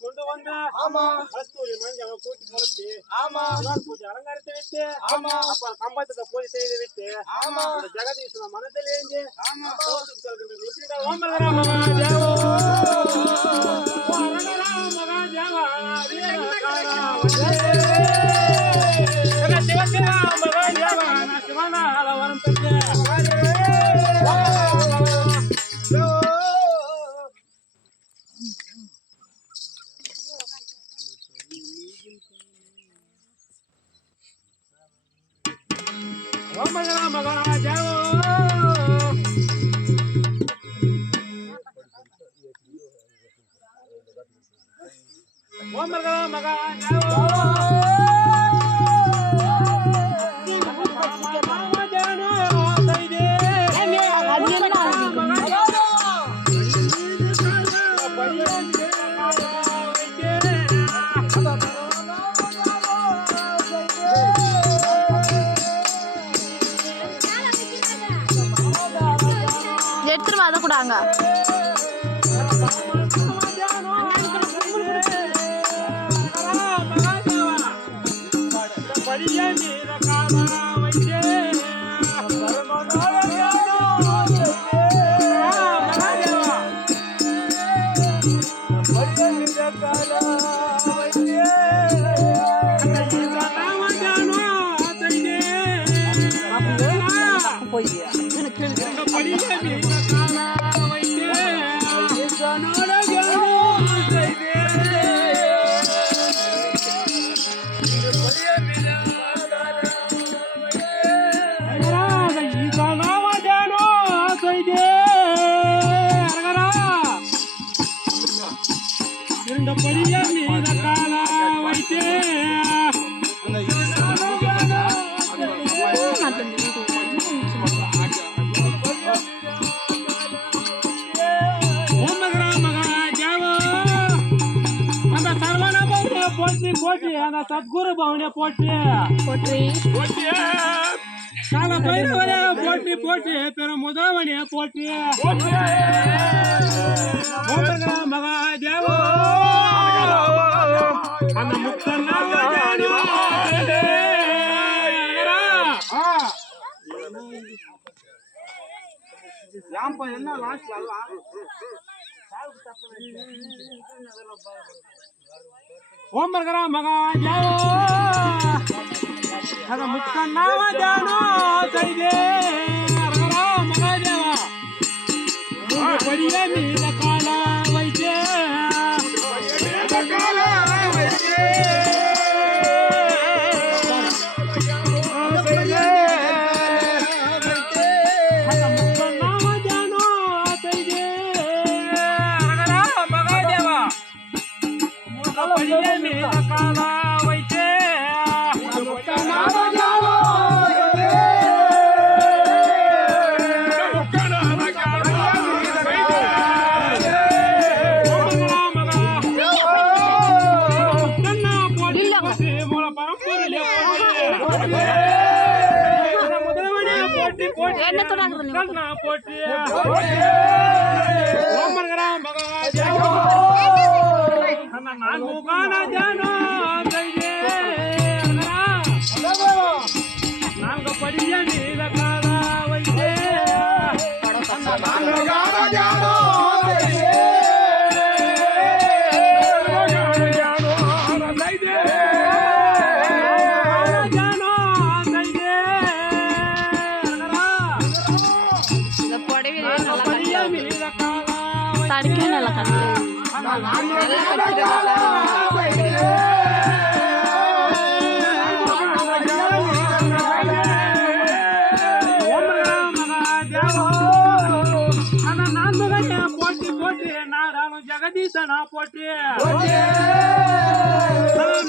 கொண்டு வந்து கஸ்தூரி மஞ்சள் கூட்டி கொடுத்து பூஜை அலங்கரித்து விட்டு அப்புறம் கம்பத்தை பூஜை செய்து விட்டு ஜெகதீஸ்வர மனத்தில் ஏந்தி சிவனாலவரம் பெற்ற எடுத்துட்டு வர கூடாங்க. சத்குரு பவனே போற்றி போற்றி போற்றி கால பைரவரே போற்றி போற்றி பெரும் முதல்வனே போற்றி மகாதேவ அந்த முக்தன் என்ன லாஸ்ட் ஓம் பர்கரா மகாதேவ அத முக்கண்ணாவ ஜானோ சைதே பர்கரா மகாதேவ படியே மீத கால வைத்தே கால வைத்தே நான் போட்டி